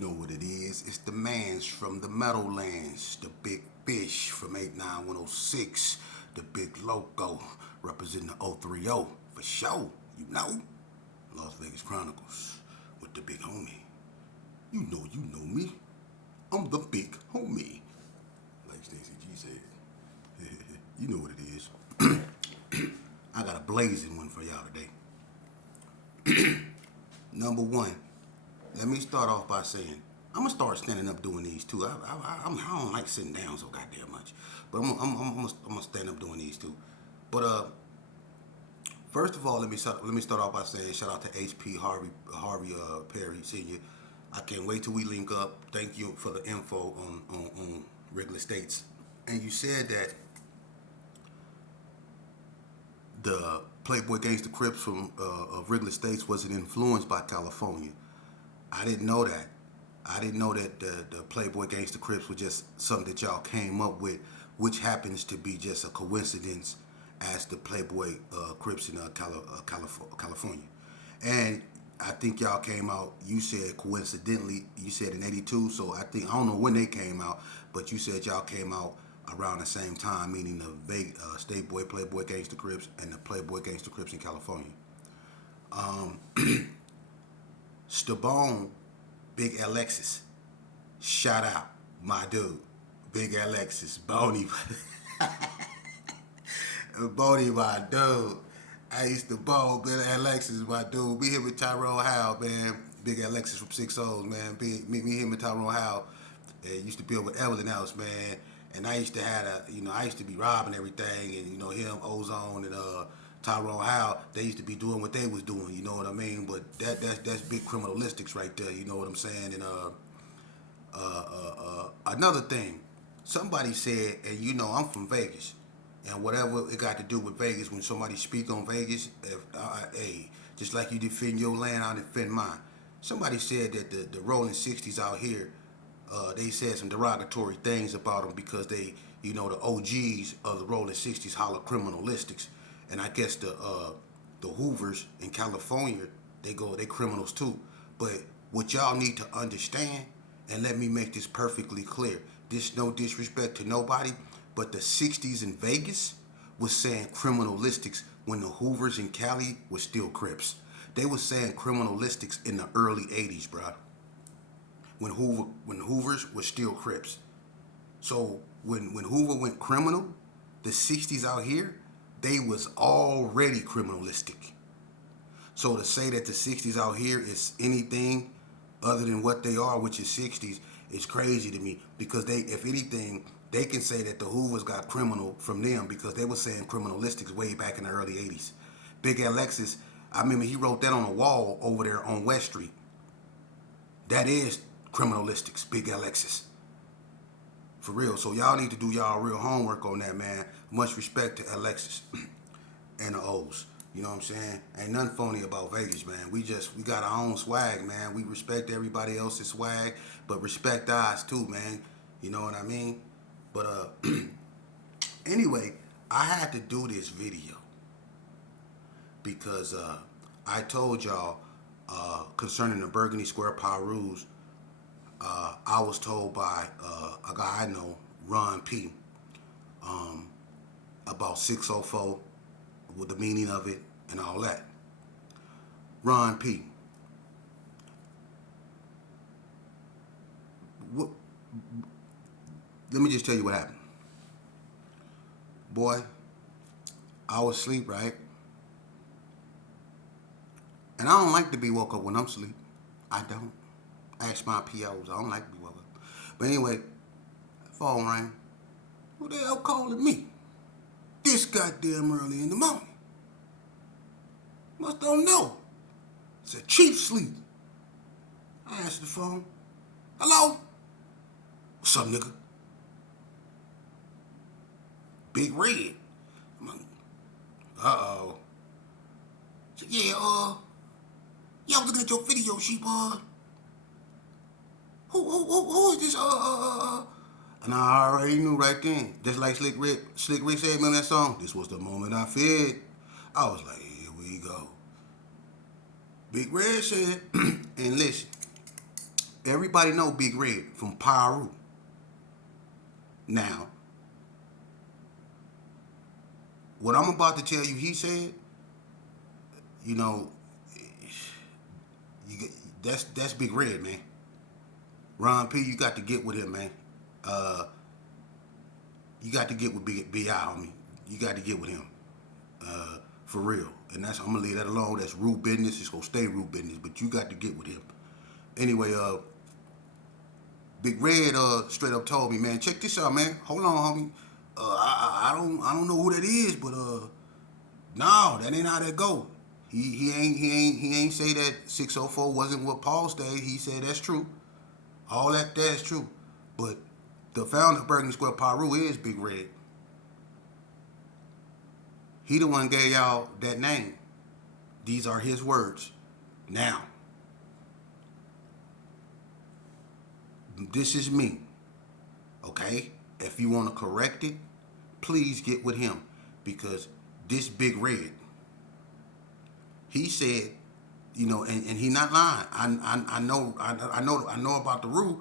know what it is. It's the mans from the Meadowlands, the big fish from 89106, the big loco representing the 030 for sure. You know, Las Vegas Chronicles with the big homie. You know me. I'm the big homie. Like Stacey G said. You know what it is. I got a blazing one for y'all today. Number one, let me start off by saying, I'm gonna start standing up doing these too. I don't like sitting down so goddamn much, but I'm gonna stand up doing these too. But first of all, let me start off by saying shout out to HP Harvey Perry Senior. I can't wait till we link up. Thank you for the info on Wrigley Estates. And you said that the Playboy Gangsta Crips of Wrigley Estates wasn't influenced by California. I didn't know that. I didn't know that the Playboy Gangsta Crips was just something that y'all came up with, which happens to be just a coincidence as the Playboy Crips in California. And I think y'all came out, you said coincidentally, you said in 82, so I don't know when they came out, but you said y'all came out around the same time, meaning the State Boy Playboy Gangsta Crips and the Playboy Gangsta Crips in California. Stabone, Big Alexis, shout out, my dude, Big Alexis, Boney, Boney, my dude. I used to bowl Big Alexis, my dude. Me, him, and Tyrone Howe, man. Big Alexis from 6 O's, man. Me, him, and Tyrone Howe used to be over at Evelyn House, man. And I used to I used to be robbing everything, and him, Ozone, and Tyrone Howe, they used to be doing what they was doing, you know what I mean? But that's big criminalistics right there, you know what I'm saying? And another thing, somebody said, and I'm from Vegas, and whatever it got to do with Vegas, when somebody speak on Vegas, just like you defend your land, I defend mine. Somebody said that the Rolling 60s out here, they said some derogatory things about them because they, the OGs of the Rolling 60s holler criminalistics. And I guess the Hoovers in California, they criminals too. But what y'all need to understand, and let me make this perfectly clear, this no disrespect to nobody, but the 60s in Vegas was saying criminalistics when the Hoovers in Cali were still Crips. They was saying criminalistics in the early 80s, bro. When Hoovers were still Crips. So when Hoover went criminal, the 60s out here, they was already criminalistic. So to say that the 60s out here is anything other than what they are, which is 60s, is crazy to me, because if anything, they can say that the Hoovers got criminal from them because they were saying criminalistics way back in the early 80s. Big Alexis, I remember he wrote that on a wall over there on West Street. That is criminalistics, Big Alexis. For real. So y'all need to do y'all real homework on that, man. Much respect to Alexis and the O's. You know what I'm saying? Ain't nothing phony about Vegas, man. We got our own swag, man. We respect everybody else's swag, but respect ours too, man. You know what I mean? But anyway, I had to do this video because I told y'all concerning the Burgundy Square Pirus, I was told by a guy I know, Ron P, about 604, with the meaning of it and all that. Ron P, let me just tell you what happened. Boy, I was asleep, right? And I don't like to be woke up when I'm asleep. I don't. Ask my POs. I don't like to be woke up. But anyway, phone rang. Who the hell calling me? This goddamn early in the morning. Must don't know. It's a cheap sleep. I answered the phone. Hello? What's up, nigga? Big Red. I'm like, uh-oh. So, yeah, I was looking at your video, sheepod. Who is this? And I already knew right then. Just like Slick Rick said in that song, this was the moment I feared. I was like, here we go. Big Red said, and listen, Everybody know Big Red from Piru. Now, what I'm about to tell you, he said, you know, you get, that's Big Red, man. Ron P, you got to get with him, man. Uh, you got to get with Bi, homie. You got to get with him, for real. And that's I'm gonna leave that alone. That's rude business. It's gonna stay rude business. But you got to get with him. Anyway, Big Red straight up told me, man, check this out, man. Hold on, homie. I don't know who that is, but no, that ain't how that go. He ain't say that 604 wasn't what Paul stated. He said that's true. All that's true. But the founder of Burgundy Square Piru is Big Red. He the one gave y'all that name. These are his words. Now, this is me. Okay? If you want to correct it, please get with him. Because this Big Red, he said, you know, and he not lying. I know about the rule.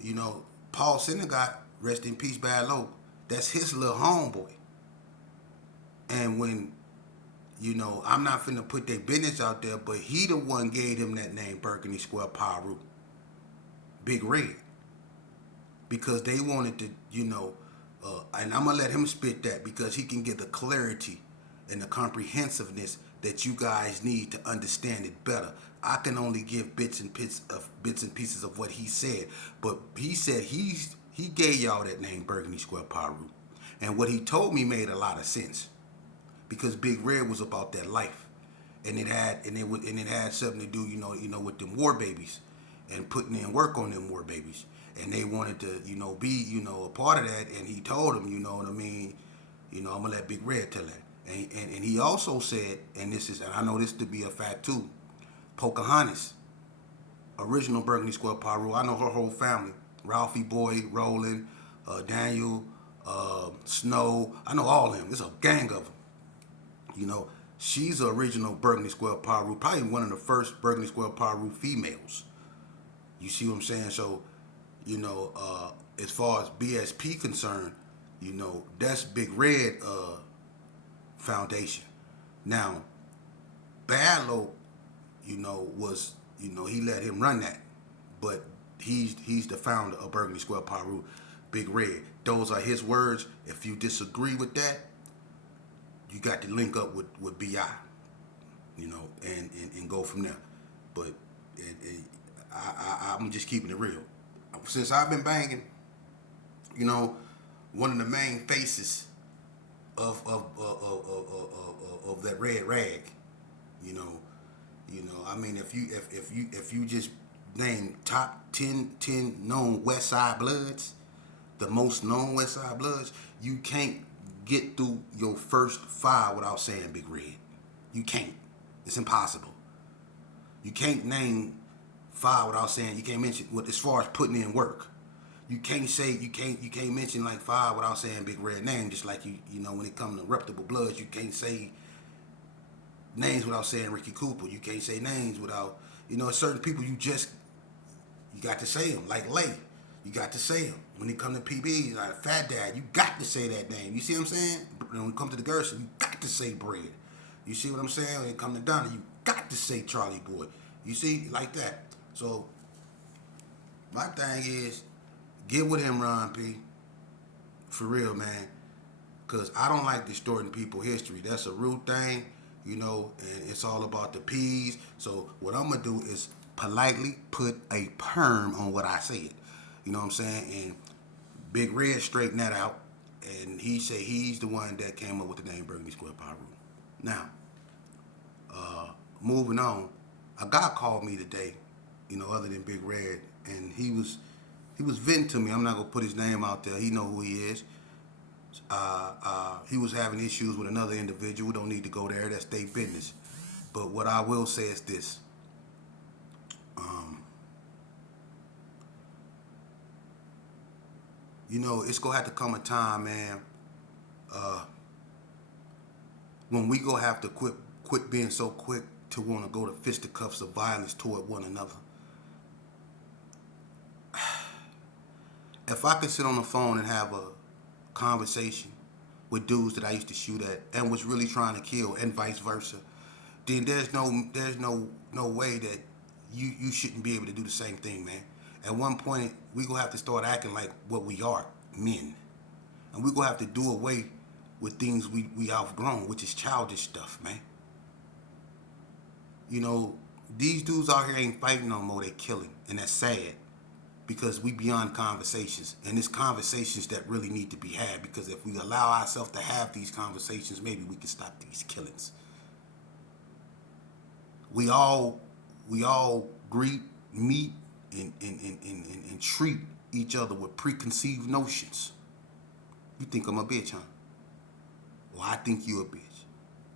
You know, Paul Synagogue, rest in peace, Bad Low. That's his little homeboy. And when, you know, I'm not finna put their business out there, but he the one gave him that name, Burgundy Square Piru. Big Red. Because they wanted to, you know, and I'm gonna let him spit that because he can get the clarity and the comprehensiveness that you guys need to understand it better. I can only give bits and pieces of what he said, but he said he gave y'all that name, Burgundy Square Piru, and what he told me made a lot of sense because Big Red was about that life, and it had something to do, you know, with them war babies and putting in work on them war babies. And they wanted to, you know, be, you know, a part of that. And he told them, you know what I mean? You know, I'm going to let Big Red tell that. And he also said, and I know this to be a fact too, Pocahontas, original Burgundy Square Piru. I know her whole family. Ralphie Boy, Roland, Daniel, Snow. I know all of them. There's a gang of them. You know, she's the original Burgundy Square Piru. Probably one of the first Burgundy Square Piru females. You see what I'm saying? So, you know, as far as BSP concerned, you know, that's Big Red foundation. Now, Badlow, you know, he let him run that. But he's the founder of Burgundy Square Piru, Big Red. Those are his words. If you disagree with that, you got to link up with BI, you know, and go from there. But I'm just keeping it real. Since I've been banging, you know, one of the main faces of that red rag, you know, I mean, if you just name top 10 known West Side Bloods, the most known West Side Bloods, you can't get through your first 5 without saying Big Red. You can't. It's impossible. You can't name 5 without saying, you can't mention as far as putting in work. You can't mention like 5 without saying Big Red name. Just like you know when it comes to reputable bloods, you can't say names without saying Ricky Cooper. You can't say names without, you know, certain people you got to say them. Like Lay, you got to say them. When it comes to PBs, like Fat Dad, you got to say that name. You see what I'm saying? When it comes to the Gerson, you got to say Bread. You see what I'm saying? When it comes to Donna, you got to say Charlie Boy. You see, like that. So, my thing is, get with him, Ron P. For real, man. Because I don't like distorting people's history. That's a root thing, you know, and it's all about the P's. So, what I'm going to do is politely put a perm on what I said. You know what I'm saying? And Big Red straightened that out. And he said he's the one that came up with the name Burgundy Square Piru. Now, moving on, a guy called me today, you know, other than Big Red, and he was venting to me. I'm not gonna put his name out there. He know who he is. He was having issues with another individual. Don't need to go there. That's their business. But what I will say is this: you know, it's gonna have to come a time, man, when we gonna have to quit being so quick to want to go to fisticuffs of violence toward one another. if I could sit on the phone and have a conversation with dudes that I used to shoot at and was really trying to kill, and vice versa, then there's no way that you shouldn't be able to do the same thing, man. At one point, we gonna have to start acting like what we are, men, and we gonna have to do away with things we outgrown, which is childish stuff, man. You know, these dudes out here ain't fighting no more; they killing, and that's sad because we beyond conversations, and it's conversations that really need to be had. Because if we allow ourselves to have these conversations, maybe we can stop these killings. We all greet, meet, and treat each other with preconceived notions. You think I'm a bitch, huh? Or I think you a bitch.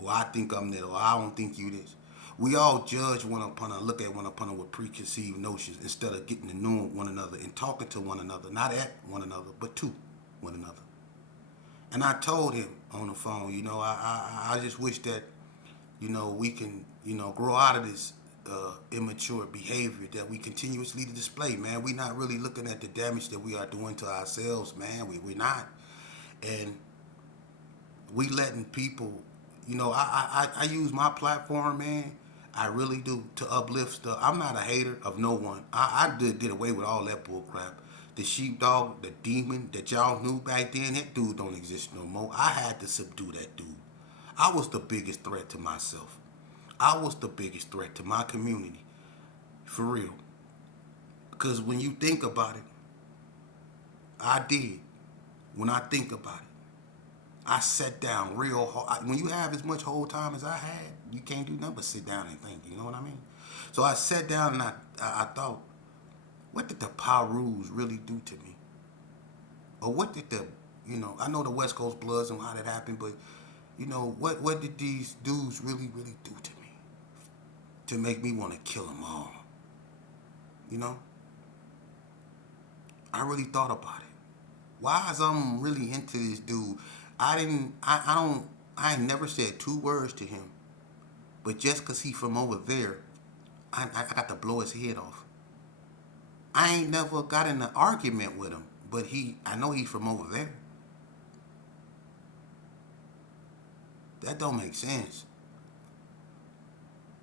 Or I think I'm that, or I don't think you this. We all judge one another, look at one another with preconceived notions instead of getting to know one another and talking to one another, not at one another, but to one another. And I told him on the phone, I just wish that, we can, grow out of this immature behavior that we continuously display, man. We're not really looking at the damage that we are doing to ourselves, man. We're not. And we letting people, I use my platform, man. I really do, to uplift stuff. I'm not a hater of no one. I did away with all that bull crap. The sheepdog, the demon that y'all knew back then, that dude don't exist no more. I had to subdue that dude. I was the biggest threat to myself. I was the biggest threat to my community. For real. Because when you think about it, I did. When I think about it, I sat down real hard. When you have as much whole time as I had, you can't do nothing but sit down and think. You know what I mean? So I sat down and I thought, what did the Pirus really do to me? Or what did I know the West Coast Bloods and how that happened, but, what did these dudes really, really do to me to make me want to kill them all? I really thought about it. Why is I'm really into this dude? I ain't never said two words to him, but just cause he from over there, I got to blow his head off. I ain't never got in an argument with him, but I know he from over there. That don't make sense.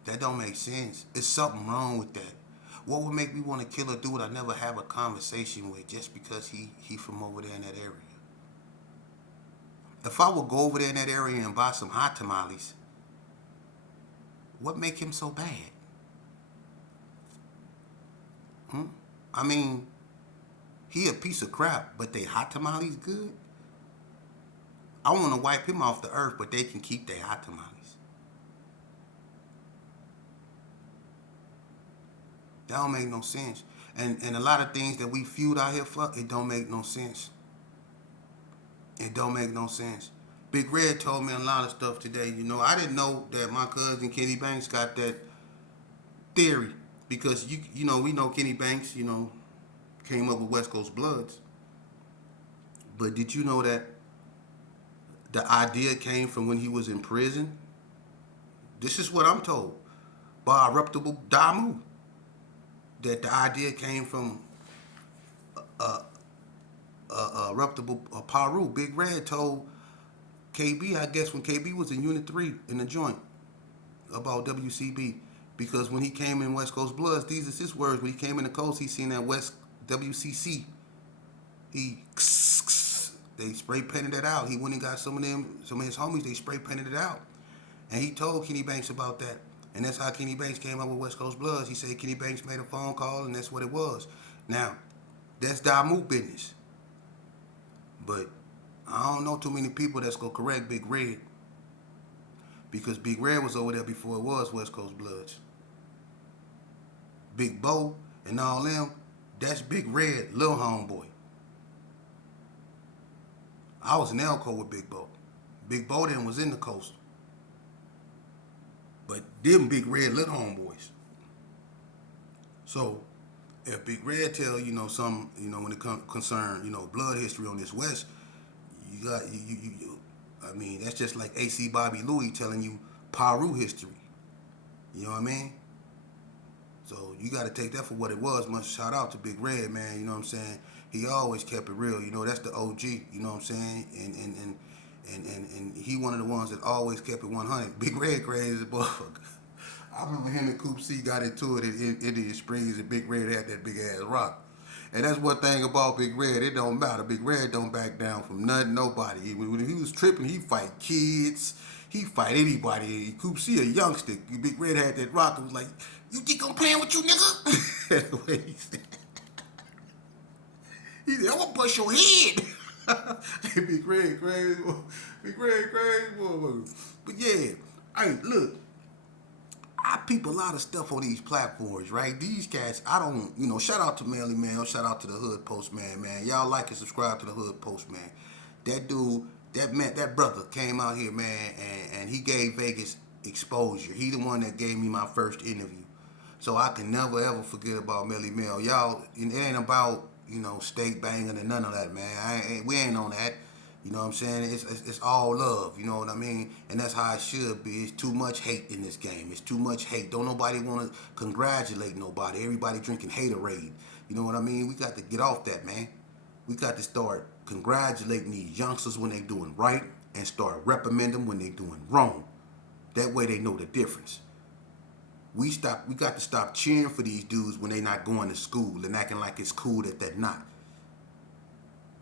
That don't make sense. There's something wrong with that. What would make me want to kill a dude I never have a conversation with just because he from over there in that area? If I would go over there in that area and buy some hot tamales, what make him so bad? I mean, he a piece of crap, but they hot tamales good? I want to wipe him off the earth, but they can keep their hot tamales. That don't make no sense. And a lot of things that we feud out here for, it don't make no sense. It don't make no sense. Big Red told me a lot of stuff today. I didn't know that my cousin Kenny Banks got that theory because we know Kenny Banks, came up with West Coast Bloods. But did you know that the idea came from when he was in prison? This is what I'm told by Reputable Damu. That the idea came from Reputable Piru. Big Red told KB, I guess, when KB was in Unit 3 in the joint about WCB. Because when he came in West Coast Bloods, these are his words. When he came in the coast, he seen that West WCC. They spray painted that out. He went and got some of his homies, they spray painted it out. And he told Kenny Banks about that. And that's how Kenny Banks came up with West Coast Bloods. He said Kenny Banks made a phone call, and that's what it was. Now, that's Damu business. But I don't know too many people that's going to correct Big Red. Because Big Red was over there before it was West Coast Bloods. Big Bo and all them, that's Big Red, little homeboy. I was in Elko with Big Bo. Big Bo then was in the coast. But them Big Red little homeboys. So if Big Red tell some when it concern blood history on this West, you got you I mean that's just like AC Bobby Louie telling you Piru history. You know what I mean? So you got to take that for what it was. Much shout out to Big Red, man. You know what I'm saying? He always kept it real. You know, that's the OG. You know what I'm saying? And he one of the ones that always kept it 100. Big Red crazy as a motherfucker. I remember him and Coop C got into it in Indian Springs, and Big Red had that big ass rock. And that's one thing about Big Red. It don't matter. Big Red don't back down from nothing, nobody. When he was tripping, he fight kids. He fight anybody. Coop C a youngster. Big Red had that rock and was like, "You think I'm playing with you, nigga?" The way he said, "I'm gonna bust your head." Hey, Big Red crazy. Big Red crazy. But yeah, hey, look. I peep a lot of stuff on these platforms, right? These cats, I don't, shout out to Melly Mail, shout out to the Hood Postman, man. Y'all like and subscribe to the Hood Postman. That dude, that brother came out here, man, and he gave Vegas exposure. He the one that gave me my first interview. So I can never ever forget about Melly Mail. Y'all, it ain't about, state banging and none of that, man. We ain't on that. You know what I'm saying? It's all love. You know what I mean? And that's how it should be. It's too much hate in this game. It's too much hate. Don't nobody want to congratulate nobody. Everybody drinking haterade. You know what I mean? We got to get off that, man. We got to start congratulating these youngsters when they doing right and start reprimanding them when they doing wrong. That way they know the difference. We got to stop cheering for these dudes when they not going to school and acting like it's cool that they're not.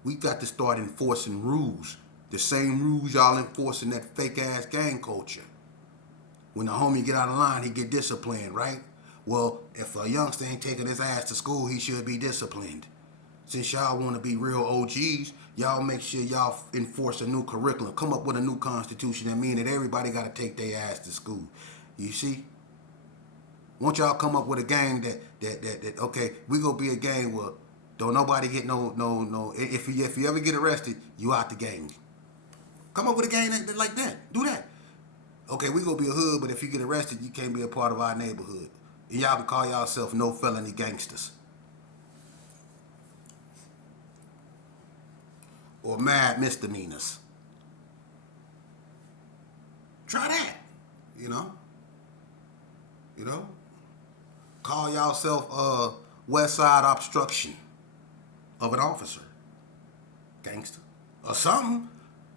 We got to start enforcing rules. The same rules y'all enforcing that fake ass gang culture. When the homie get out of line, he get disciplined, right? Well, if a youngster ain't taking his ass to school, he should be disciplined. Since y'all want to be real OGs, y'all make sure y'all enforce a new curriculum. Come up with a new constitution that means that everybody got to take their ass to school. You see? Won't y'all come up with a gang that okay, we gonna be a gang where don't nobody get no. If you ever get arrested, you out the gang. Come up with a gang like that. Do that. Okay, we gonna be a hood, but if you get arrested, you can't be a part of our neighborhood. And y'all can call yourself no felony gangsters. Or mad misdemeanors. Try that. You know? Call yourself West Side Obstruction of an officer. Gangster. Or something.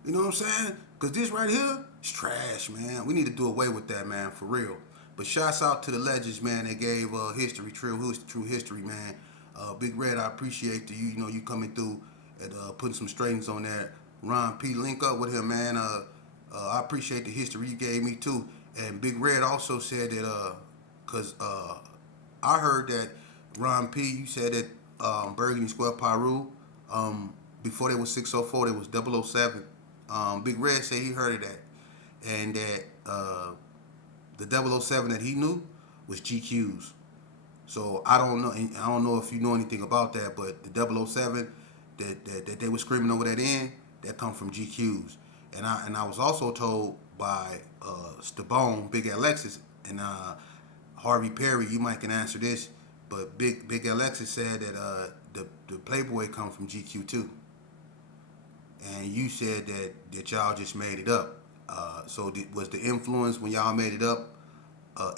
You know what I'm saying? Because this right here is trash, man. We need to do away with that, man, for real. But shouts out to the legends, man. They gave history, true history, man. Big Red, I appreciate you. You coming through and putting some straightens on that. Ron P, link up with him, man. I appreciate the history you gave me too. And Big Red also said that, cause I heard that Ron P, you said that Burgundy Square Piru, before there was 604, there was 007. Big Red said he heard of that, and that the 007 that he knew was GQ's. So I don't know. And I don't know if you know anything about that, but the 007 that they were screaming over that end, that come from GQ's. And I was also told by Stabone, Big Alexis, and Harvey Perry. You might can answer this, but Big Alexis said that the Playboy come from GQ too. And you said that y'all just made it up. So was the influence when y'all made it up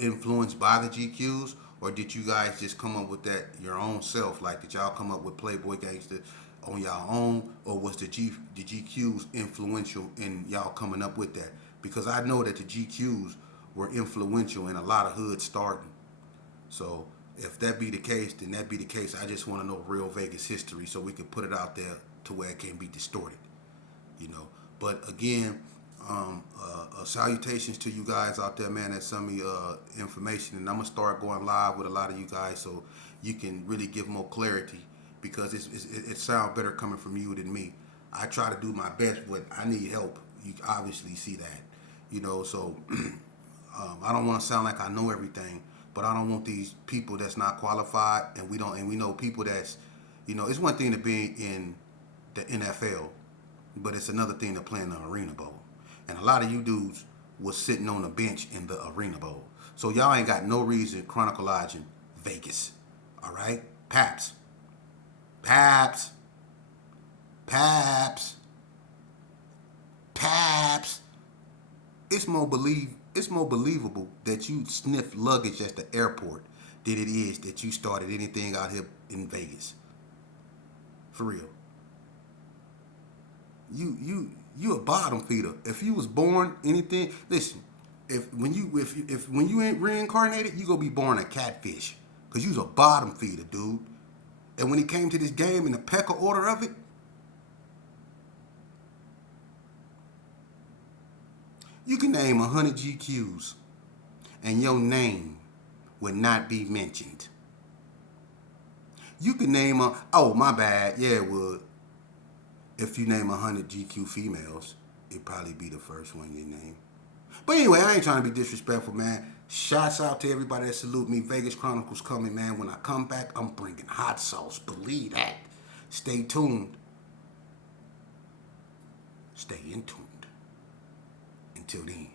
influenced by the GQs, or did you guys just come up with that your own self? Like, did y'all come up with Playboy Gangster on y'all own, or was the GQs influential in y'all coming up with that? Because I know that the GQs were influential in a lot of hoods starting. So if that be the case, then that be the case. I just want to know real Vegas history so we can put it out there to where it can't be distorted. But again, salutations to you guys out there, man, that sent me information, and I'm gonna start going live with a lot of you guys so you can really give more clarity, because it sounds better coming from you than me. I try to do my best, but I need help. You obviously see that, so I don't want to sound like I know everything, but I don't want these people that's not qualified, and we know people that's, it's one thing to be in the NFL, but it's another thing to play in the Arena Bowl. And a lot of you dudes was sitting on the bench in the Arena Bowl. So y'all ain't got no reason chronicalizing Vegas. All right? Paps. It's more believable that you sniff luggage at the airport than it is that you started anything out here in Vegas. For real. You a bottom feeder. If you was born anything, listen. If when you ain't reincarnated, you gonna be born a catfish, cause you's a bottom feeder, dude. And when it came to this game in the pecker order of it, you can name 100 GQs, and your name would not be mentioned. You can name oh my bad, yeah it would. If you name 100 GQ females, it'd probably be the first one you name. But anyway, I ain't trying to be disrespectful, man. Shouts out to everybody that salute me. Vegas Chronicles coming, man. When I come back, I'm bringing hot sauce. Believe that. Stay tuned. Stay in tuned. Until then.